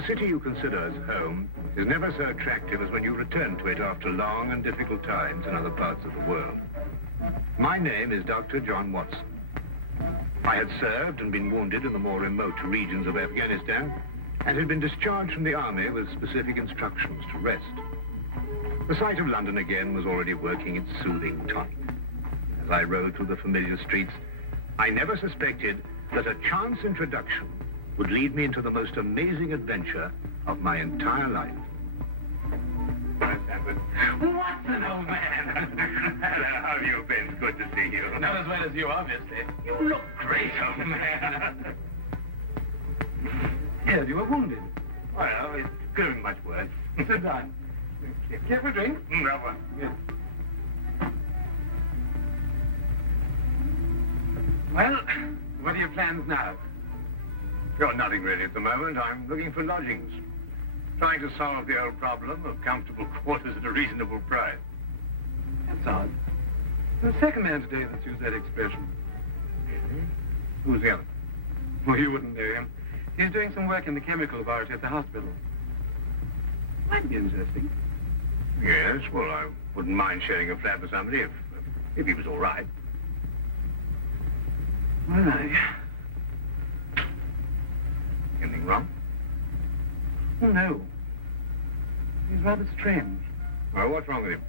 the city you consider as home is never so attractive as when you return to it after long and difficult times in other parts of the world. My name is Dr. John Watson. I had served and been wounded in the more remote regions of Afghanistan and had been discharged from the army with specific instructions to rest. The sight of London again was already working its soothing tonic. As I rode through the familiar streets, I never suspected that a chance introduction would lead me into the most amazing adventure of my entire life. Watson, old man. Hello, how have you been? Good to see you. Not as well as you, obviously. You look great, old man. Yes, you were wounded. Well, it couldn't be much worse. Sit down. Care for a drink? No one. Yes. Well, what are your plans now? Got nothing really at the moment. I'm looking for lodgings. Trying to solve the old problem of comfortable quarters at a reasonable price. That's odd. The second man today that's used that expression. Really? Who's the other? Well, you wouldn't know him. He's doing some work in the chemical laboratory at the hospital. Might be interesting. Yes, well, I wouldn't mind sharing a flat with somebody if he was all right. Well, Anything wrong? Oh, no. He's rather strange. Well, what's wrong with him?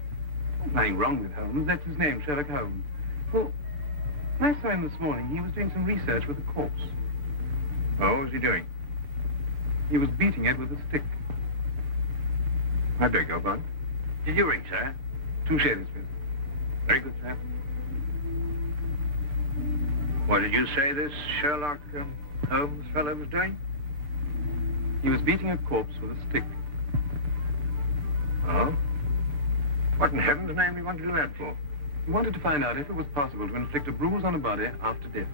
Nothing wrong with Holmes. That's his name, Sherlock Holmes. Well, I saw him this morning. He was doing some research with a corpse. Oh, what was he doing? He was beating it with a stick. I beg your pardon? Did you ring, sir? 2 shillings, please. Very good, sir. What did you say this Sherlock Holmes fellow was doing? He was beating a corpse with a stick. Oh? What in heaven's name do you want to do that for? He wanted to find out if it was possible to inflict a bruise on a body after death.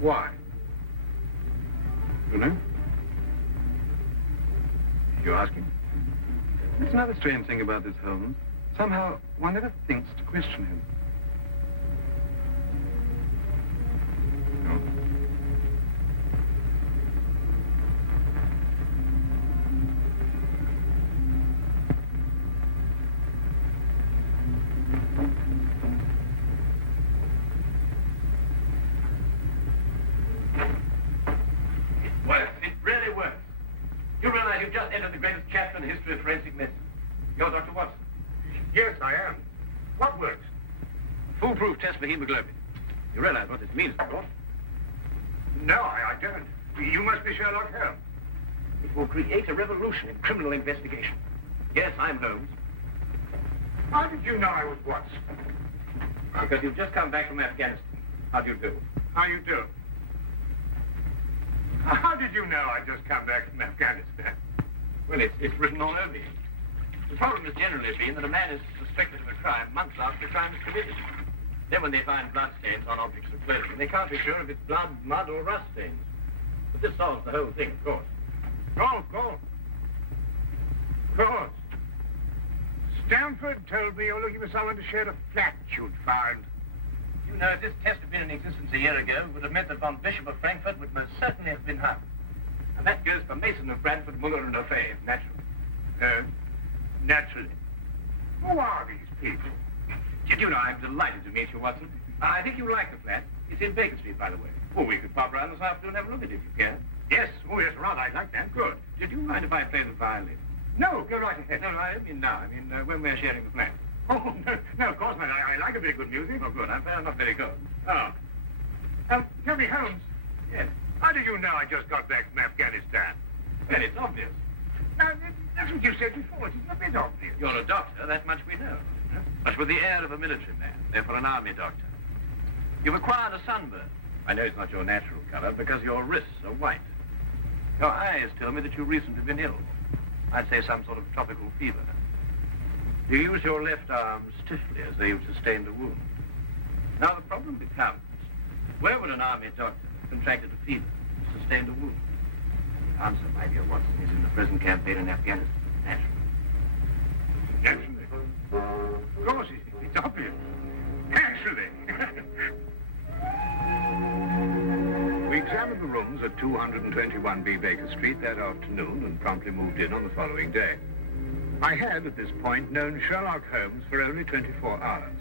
Why? You know? You ask him? That's another strange thing about this Holmes. Somehow, one never thinks to question him. No. It works. It really works. You realize you've just entered the greatest chapter in the history of forensic medicine. You're Dr. Watson. Yes, I am. What works? Foolproof test for hemoglobin. You realize what this means, of course. No, I don't. You must be Sherlock Holmes. It will create a revolution in criminal investigation. Yes, I'm Holmes. How did you know I was Watson? Because you've just come back from Afghanistan. How do you do? How you do? How did you know I just come back from Afghanistan? Well, it's written all over you. The problem has generally been that a man is suspected of a crime months after the crime is committed. Then when they find bloodstains on objects of clothing, they can't be sure if it's blood, mud, or rust stains. But this solves the whole thing, of course. Oh, of course. Of course. Stanford told me you're looking for someone to share a flat you'd found. You know, if this test had been in existence a year ago, it would have meant that von Bishop of Frankfurt would most certainly have been hung. And that goes for Mason of Bradford, Muller, and O'Fay, naturally. Naturally. Who are these people? Did you know, I'm delighted to meet you, Watson. I think you'll like the flat. It's in Baker Street, by the way. Oh, we could pop round this afternoon and have a look at it if you care. Yes. Oh, yes, rather. I'd like that. Good. Did you mind if I play the violin? No, go right ahead. No, I don't mean now. I mean when we're sharing the flat. Oh, no, of course not. I like a bit of good music. Oh, good. I'm not very good. Oh. Tell me, Holmes, Yes. how do you know I just got back from Afghanistan? Well, it's obvious. Now, that's what you said before. It's a bit obvious. You're a doctor, that much we know. But with the air of a military man, therefore an army doctor. You've acquired a sunburn. I know it's not your natural color because your wrists are white. Your eyes tell me that you've recently been ill. I'd say some sort of tropical fever. You use your left arm stiffly as though you've sustained a wound. Now the problem becomes, where would an army doctor have contracted a fever, sustained a wound? The answer, my dear Watson, is in the present campaign in Afghanistan, naturally. Naturally. Of course, it's obvious. Naturally. We examined of the rooms at 221B Baker Street that afternoon and promptly moved in on the following day. I had, at this point, known Sherlock Holmes for only 24 hours.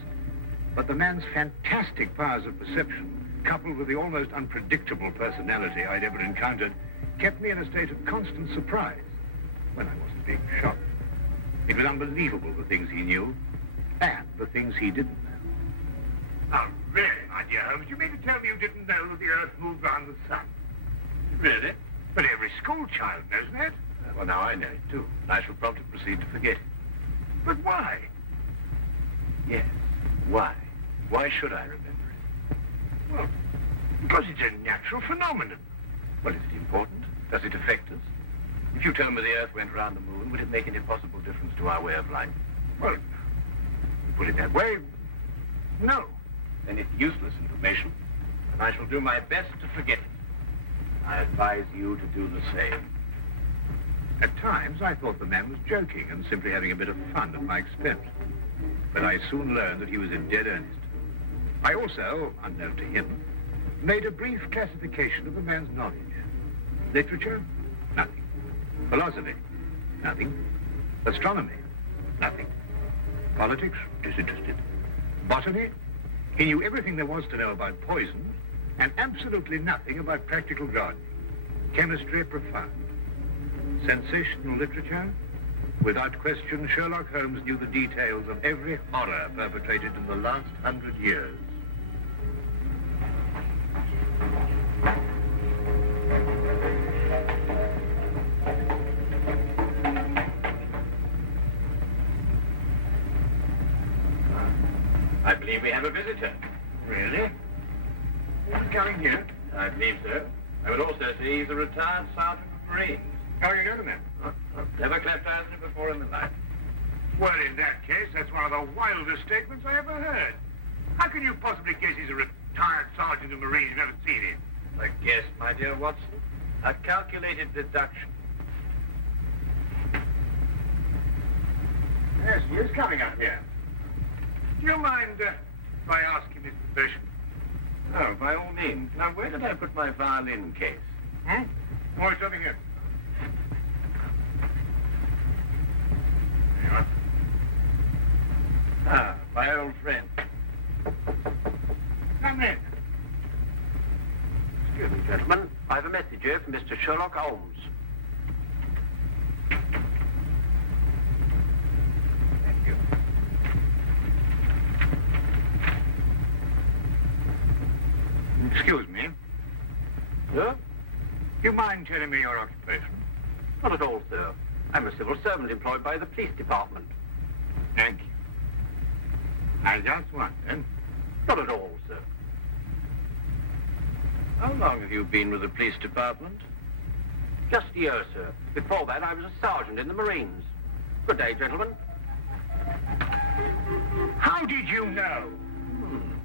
But the man's fantastic powers of perception, coupled with the almost unpredictable personality I'd ever encountered, kept me in a state of constant surprise when I wasn't being shocked. It was unbelievable, the things he knew and the things he didn't know. Oh, really, my dear Holmes? You mean to tell me you didn't know that the Earth moved round the sun? Really? But every school child knows that. Well, now I know it, too. And I shall promptly proceed to forget it. But why? Yes, why? Why should I remember it? Well, because it's a natural phenomenon. Well, is it important? Does it affect us? If you told me the Earth went round the moon, would it make any possible difference to our way of life? Well, put it that way, no. Then it's useless information, and I shall do my best to forget it. I advise you to do the same. At times, I thought the man was joking and simply having a bit of fun at my expense. But I soon learned that he was in dead earnest. I also, unknown to him, made a brief classification of the man's knowledge. Literature? Nothing. Philosophy? Nothing. Astronomy? Nothing. Politics? Disinterested. Botany? He knew everything there was to know about poison and absolutely nothing about practical gardening. Chemistry? Profound. Sensational literature? Without question, Sherlock Holmes knew the details of every horror perpetrated in the last 100 years. I believe we have a visitor. Really? Who's coming here? I believe so. I would also say he's a retired sergeant of Marines. How do you know the man? Never clapped eyes on him before in the life. Well, in that case, that's one of the wildest statements I ever heard. How can you possibly guess he's a retired sergeant of Marines you've never seen him? A guess, my dear Watson. A calculated deduction. Yes, he is coming up here. Do you mind if I ask him his profession? Oh, by all means. Now, where did I put my violin case? Oh, it's over here. There you are. Ah, my old friend. Come in. Excuse me, gentlemen. I have a message here from Mr. Sherlock Holmes. Thank you. Excuse me. Sir? Do you mind telling me your occupation? Not at all, sir. I'm a civil servant employed by the police department. Thank you. I just wondered. Not at all, sir. How long have you been with the police department? Just a year, sir. Before that, I was a sergeant in the Marines. Good day, gentlemen. How did you know?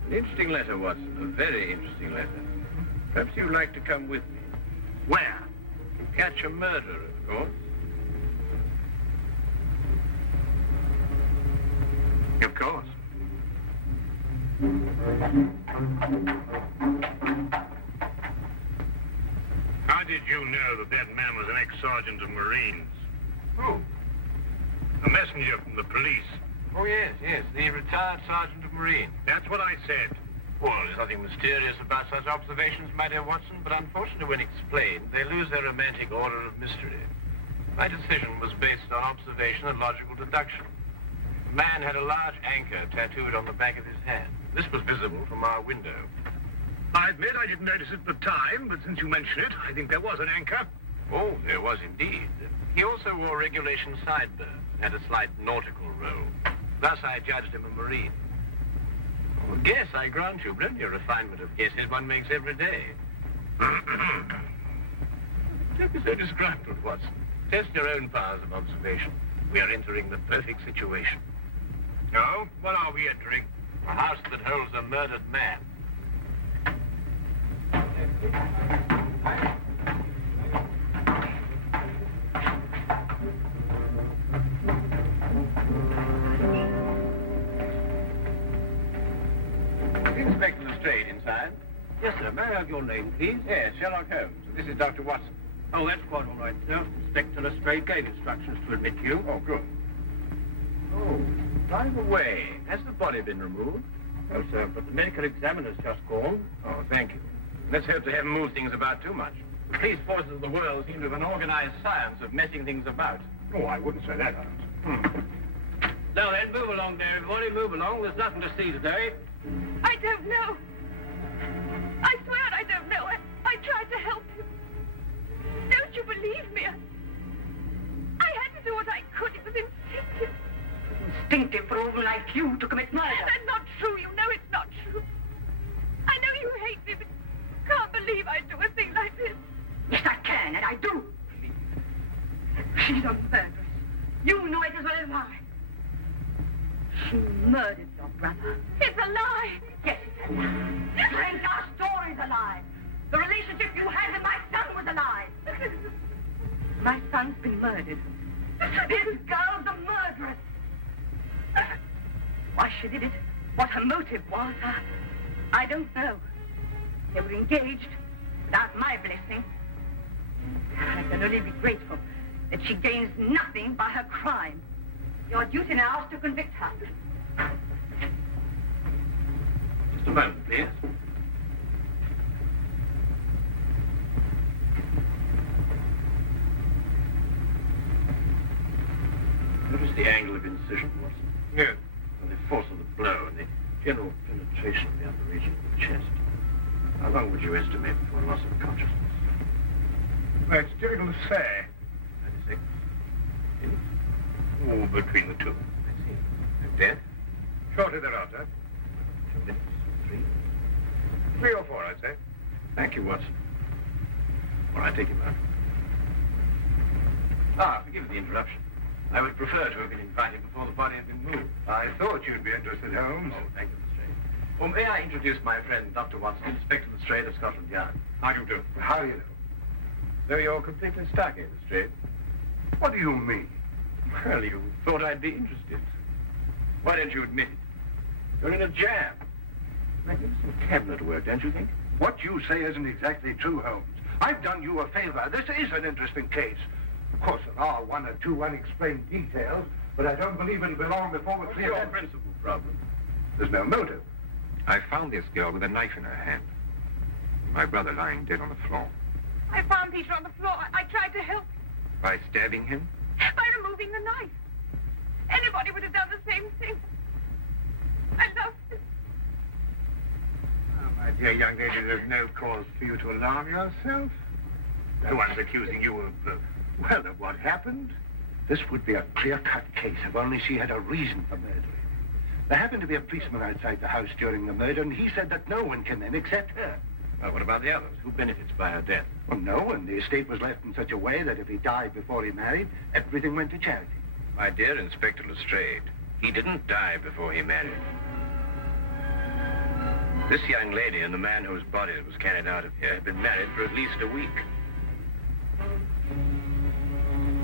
An interesting letter, Watson. A very interesting letter. Perhaps you'd like to come with me. Where? To catch a murderer, of course. Of course. How did you know that that man was an ex-sergeant of Marines? Who? A messenger from the police. Oh, yes, the retired sergeant of Marines. That's what I said. Well, there's nothing mysterious about such observations, my dear Watson, but unfortunately, when explained, they lose their romantic order of mystery. My decision was based on observation and logical deduction. The man had a large anchor tattooed on the back of his hand. This was visible from our window. I admit I didn't notice it at the time, but since you mention it, I think there was an anchor. Oh, there was indeed. He also wore regulation sideburns, had a slight nautical roll. Thus, I judged him a Marine. Oh, guess, I grant you, plenty of refinement of guesses one makes every day. Don't be so disgruntled, Watson. Test your own powers of observation. We are entering the perfect situation. No? What are we entering? A house that holds a murdered man. Inspector Lestrade inside. Yes, sir. May I have your name, please? Yes, Sherlock Holmes. This is Dr. Watson. Oh, that's quite all right, sir. Inspector Lestrade gave instructions to admit you. Oh, good. Oh, by the way, has the body been removed? No, sir, but the medical examiner's just gone. Oh, thank you. Let's hope they haven't moved things about too much. The police forces of the world seem to have an organized science of messing things about. Oh, I wouldn't say that, Holmes. Now then, move along there, everybody. Move along. There's nothing to see today. I don't know. I swear I don't know. I tried to help him. Don't you believe me? I had to do what I could. It was instinctive. Instinctive for a woman like you to commit murder. That's not true. You know it's not true. I know you hate me, but you can't believe I'd do a thing like this. Yes, I can, and I do. She's a murderess. You know it as well as I. She murdered your brother. It's a lie. Yes, it's a lie. Frank, our story's a lie. The relationship you had with my son was a lie. My son's been murdered. This girl's a murderess. Why she did it, what her motive was, I don't know. They were engaged without my blessing. I can only be grateful that she gains nothing by her crime. Your duty now is to convict her. Just a moment, please. Notice the angle of incision, Watson. Yes. And the force of the blow and the general penetration of the upper region of the chest. How long would you estimate before loss of consciousness? Well, it's difficult to say. 96 minutes? Oh, between the two. I see. And death? Shortly thereafter. 2 minutes? 3? 3 or 4, I'd say. Thank you, Watson. All right, take him out. Ah, forgive the interruption. I would prefer to have been invited before the body had been moved. I thought you'd be interested, Holmes. Oh, thank you, Lestrade. Well, may I introduce my friend, Dr. Watson, Inspector Lestrade of Scotland Yard? How do you do? How do you know? So you're completely stuck, eh, Lestrade? What do you mean? Well, you thought I'd be interested. Why don't you admit it? You're in a jam. Magnificent cabinet work, don't you think? What you say isn't exactly true, Holmes. I've done you a favor. This is an interesting case. Of course, there are 1 or 2 unexplained details, but I don't believe it'll be long before we're What's clear. your principal problem? There's no motive. I found this girl with a knife in her hand. My brother lying dead on the floor. I found Peter on the floor. I tried to help him By stabbing him? by removing the knife. Anybody would have done the same thing. I loved him. Oh, my dear young lady, there's no cause for you to alarm yourself. No one's accusing you of, well, of what happened. This would be a clear-cut case if only she had a reason for murdering. There happened to be a policeman outside the house during the murder, and he said that no one came in except her. Well, what about the others? Who benefits by her death? Well, no one. The estate was left in such a way that if he died before he married, everything went to charity. My dear Inspector Lestrade, he didn't die before he married. This young lady and the man whose body was carried out of here had been married for at least a week.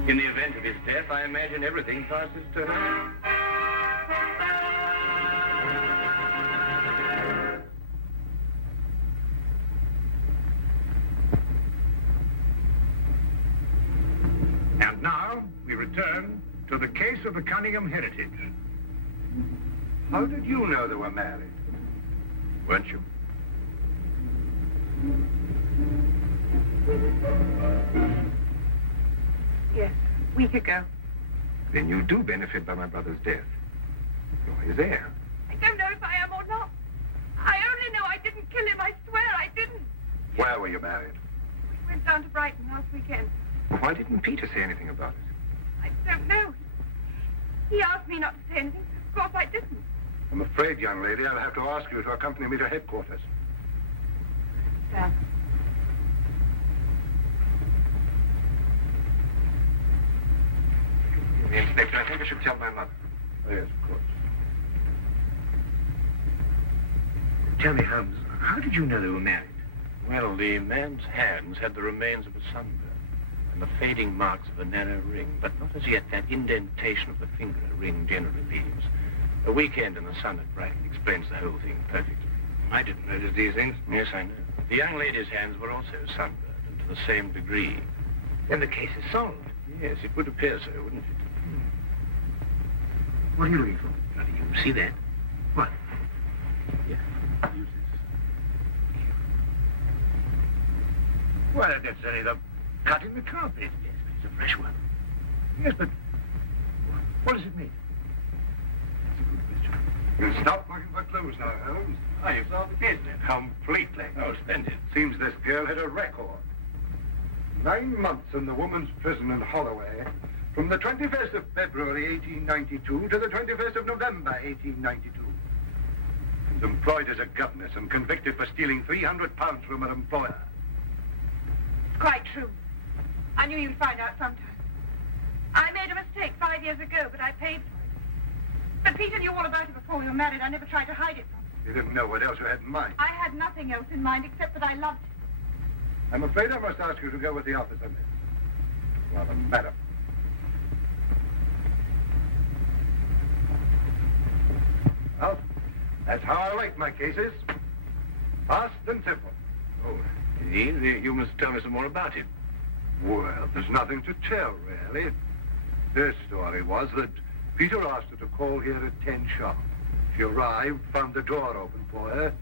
In the event of his death, I imagine everything passes to her. And now, we return to the case of the Cunningham heritage. How did you know they were married? Weren't you? Yes, a week ago. Then you do benefit by my brother's death. You're his heir. I don't know if I am or not. I only know I didn't kill him. I swear I didn't. Where were you married? We went down to Brighton last weekend. Well, why didn't Peter say anything about it? I don't know. He asked me not to say anything. Of course I didn't. I'm afraid, young lady, I'll have to ask you to accompany me to headquarters. Sam. The Inspector, I think I should tell my mother. Oh, yes, of course. Tell me, Holmes, how did you know they were married? Well, the man's hands had the remains of a sunburn and the fading marks of a narrow ring, but not as yet that indentation of the finger a ring generally leaves. A weekend in the sun at Brighton explains the whole thing perfectly. I didn't notice these things. Yes, I know. The young lady's hands were also sunburned, and to the same degree. Then the case is solved. Yes, it would appear so, wouldn't it? What are you looking for? Now, do you see that? What? Here, use this. Well, that's only the cut in the carpet. Yes, but it's a fresh one. Yes, but what does it mean? That's a good question. You'll stop looking for clues now, Holmes. Ah, you've solved the case, then? Completely. Oh, splendid. Seems this girl had a record. 9 months in the woman's prison in Holloway, from the 21st of February, 1892, to the 21st of November, 1892. She's employed as a governess and convicted for stealing £300 from her employer. It's quite true. I knew you'd find out sometime. I made a mistake 5 years ago, but I paid for it. But Peter knew all about it before we were married. I never tried to hide it from him. You didn't know what else you had in mind. I had nothing else in mind except that I loved him. I'm afraid I must ask you to go with the officer, miss. Rather, madam. Well, that's how I like my cases. Fast and simple. Oh, indeed. You must tell me some more about it. Well, there's nothing to tell, really. Their story was that Peter asked her to call here at 10 sharp. She arrived, found the door open for her,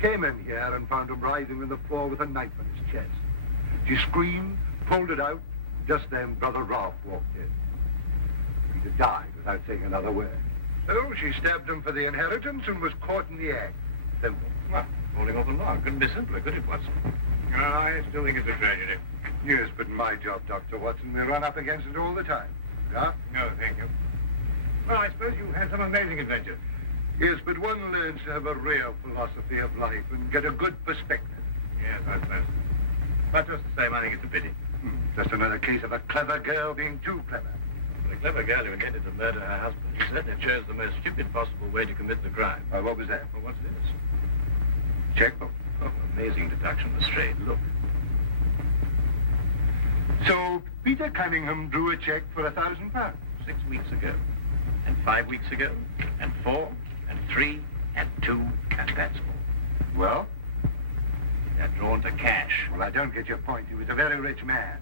came in here and found him writhing on the floor with a knife in his chest. She screamed, pulled it out. Just then, Brother Rolfe walked in. Peter died without saying another word. So she stabbed him for the inheritance and was caught in the act. Simple. Well, holding off the law. Couldn't be simpler, could it, Watson? I still think it's a tragedy. Yes, but my job, Dr. Watson, we run up against it all the time. Yeah? No, thank you. Well, I suppose you had some amazing adventure. Yes, but one learns to have a real philosophy of life and get a good perspective. Yes, I suppose. But just the same, I think it's a pity. Just another case of a clever girl being too clever. The clever girl who intended to murder her husband certainly chose the most stupid possible way to commit the crime. What was that? Well, what's this? Checkbook. Oh, amazing deduction, Lestrade. Look. So Peter Cunningham drew a check for £1,000. 6 weeks ago, and 5 weeks ago, and 4, and 3, and 2, and that's all. Well? They're drawn to cash. Well, I don't get your point. He was a very rich man.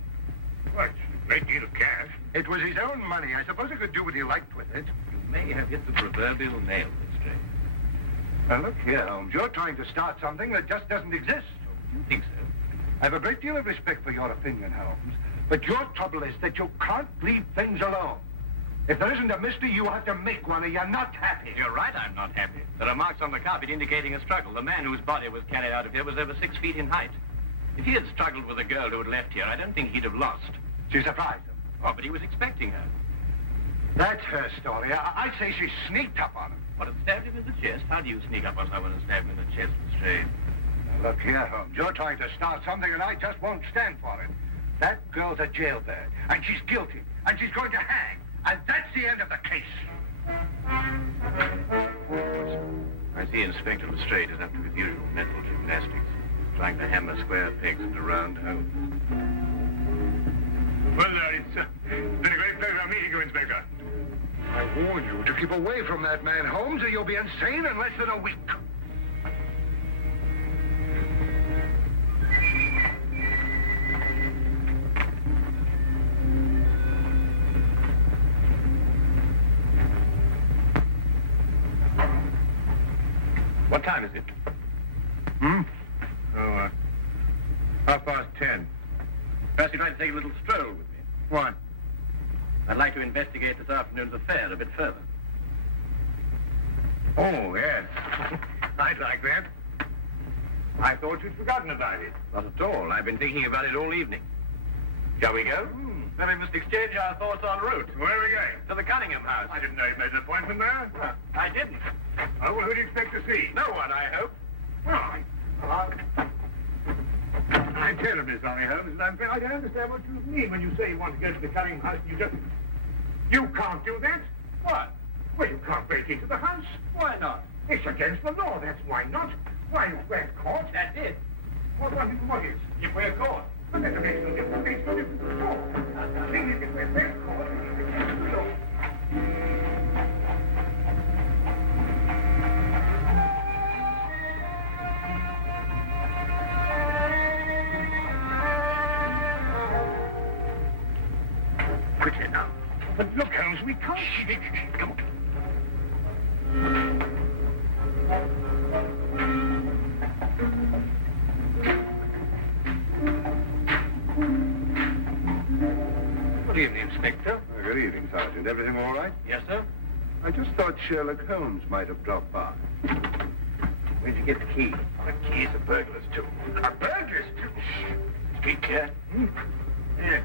What? A great deal of cash. It was his own money. I suppose he could do what he liked with it. You may have hit the proverbial nail, Lestrade. Now, look here, Holmes. You're trying to start something that just doesn't exist. You think so? I have a great deal of respect for your opinion, Holmes. But your trouble is that you can't leave things alone. If there isn't a mystery, you have to make one, or you're not happy. You're right, I'm not happy. There are marks on the carpet indicating a struggle. The man whose body was carried out of here was over 6 feet in height. If he had struggled with a girl who had left here, I don't think he'd have lost. She surprised him. Oh, but he was expecting her. That's her story. I say she sneaked up on him. What, had stabbed him in the chest? How do you sneak up on someone and stab him in the chest, Lestrade? Now, look here, Holmes. You're trying to start something, and I just won't stand for it. That girl's a jailbird, and she's guilty, and she's going to hang. And that's the end of the case. I see Inspector Lestrade is up to his usual mental gymnastics, trying to hammer square pegs into round holes. Well, it's been a great pleasure meeting you, Inspector. I warn you to keep away from that man, Holmes, or you'll be insane in less than a week. What time is it? Hmm? Oh, 10:30. Perhaps you'd like to take a little stroll with me. What? I'd like to investigate this afternoon's affair a bit further. Oh, yes. I'd like that. I thought you'd forgotten about it. Not at all. I've been thinking about it all evening. Shall we go? Then we must exchange our thoughts en route. Where are we going? To the Cunningham house. I didn't know you made an appointment there. I didn't. Oh, well, who do you expect to see? No one, I hope. Well, I'm terribly sorry, Holmes, and I don't understand what you mean when you say you want to go to the Cunningham house. You can't do that. What? Well, you can't break into the house. Why not? It's against the law, that's why not. Why, if we're caught. That's it. What is? If we're caught. But that makes no difference. Makes no difference at all. The thing is, if we're caught, it's against the law. But look, Holmes, we can't... Come on. Good evening, Inspector. Good evening, Sergeant. Everything all right? Yes, sir? I just thought Sherlock Holmes might have dropped by. Where'd you get the key? The key's a burglar's tool. A burglar's too. Street cat? Yeah.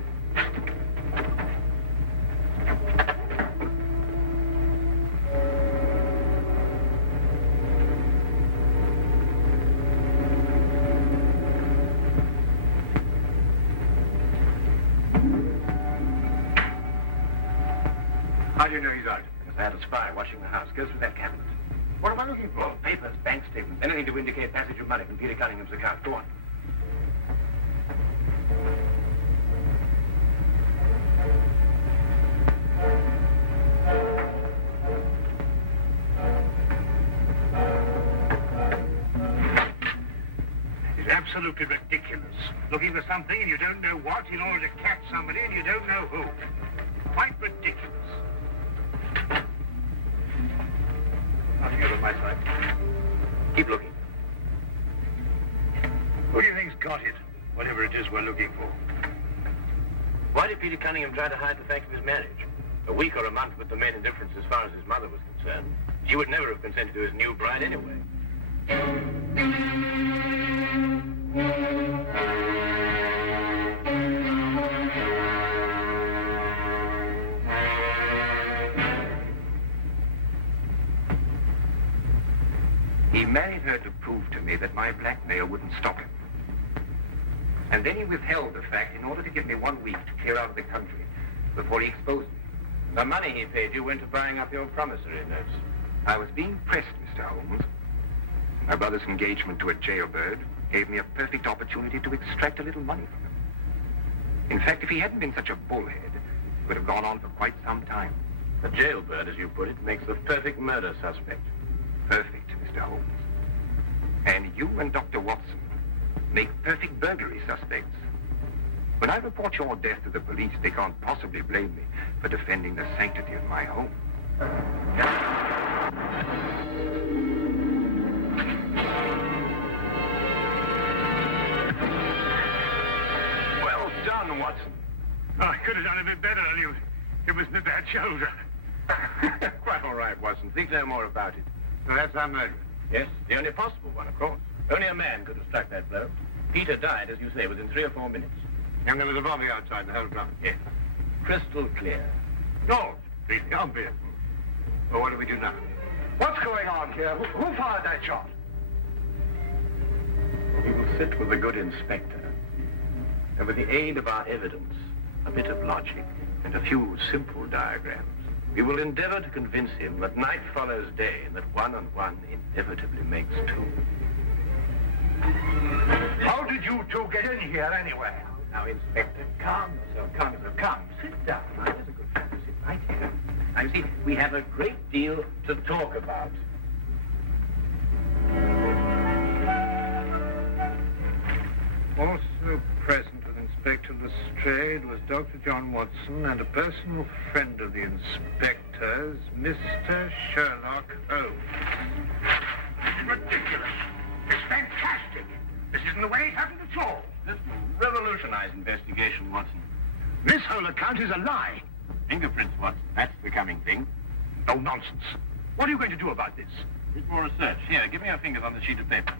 How do you know he's out? Because I had a spy watching the house. Go through that cabinet. What am I looking for? Papers, bank statements, anything to indicate passage of money from Peter Cunningham's account. Go on. It's absolutely ridiculous. Looking for something and you don't know what in order to catch somebody and you don't know who. Quite ridiculous. Nothing over my side. Keep looking. Who do you think's got it? Whatever it is we're looking for. Why did Peter Cunningham try to hide the fact of his marriage? A week or a month put the main indifference as far as his mother was concerned. She would never have consented to his new bride anyway. He married her to prove to me that my blackmail wouldn't stop him. And then he withheld the fact in order to give me 1 week to clear out of the country before he exposed me. The money he paid you went to buying up your promissory notes. I was being pressed, Mr. Holmes. My brother's engagement to a jailbird gave me a perfect opportunity to extract a little money from him. In fact, if he hadn't been such a bullhead, it would have gone on for quite some time. The jailbird, as you put it, makes the perfect murder suspect. Perfect, Mr. Holmes. And you and Dr. Watson make perfect burglary suspects. When I report your death to the police, they can't possibly blame me for defending the sanctity of my home. Well done, Watson. Oh, I could have done a bit better. It was my bad shoulder. Quite all right, Watson. Think no more about it. So that's our murder. Yes, the only possible one, of course. Only a man could have struck that blow. Peter died, as you say, within 3 or 4 minutes. And there was a bobby outside the whole time. Yes. Crystal clear. No, completely obvious. Well, what do we do now? What's going on here? Who fired that shot? We will sit with the good inspector. And with the aid of our evidence, a bit of logic, and a few simple diagrams, we will endeavor to convince him that night follows day and that 1 and 1 inevitably makes 2. How did you two get in here anyway? Now, Inspector, calm yourself, calm yourself. Come, sit down. Now, here's a good friend to sit right here. Now, you see, we have a great deal to talk about. Also present with Inspector Lestrade was Dr. John Watson and a personal friend of the inspector's, Mr. Sherlock Holmes. Ridiculous. It's fantastic. This isn't the way it happened at all. This will revolutionize investigation, Watson. This whole account is a lie. Fingerprints, Watson. That's the coming thing. No nonsense. What are you going to do about this? Bit more research. Here, give me your fingers on the sheet of paper.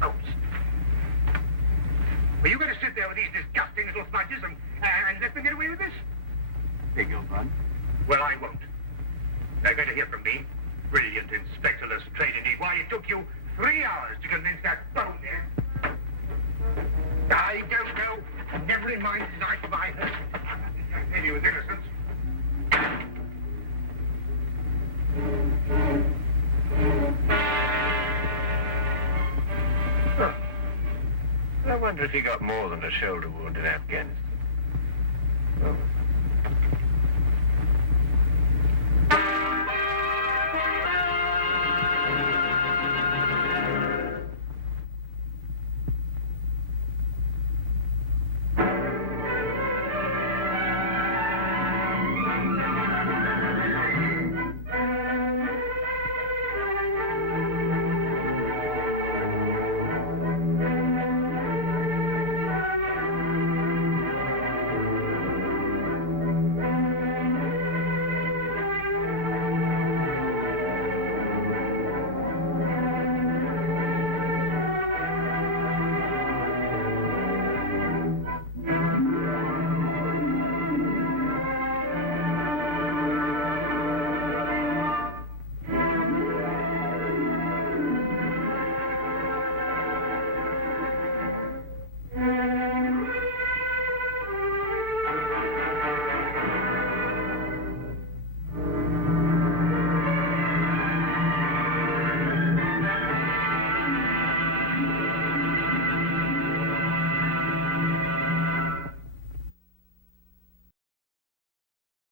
Holmes. Are you going to sit there with these disgusting little smudges and let them get away with this? Beg your pardon? Well, I won't. They're going to hear from me. Brilliant Inspector Lestrade, indeed. Why, it took you 3 hours to convince that bonehead. I don't know. Never in mind his life by her. I tell you with innocence. I wonder if he got more than a shoulder wound in Afghanistan.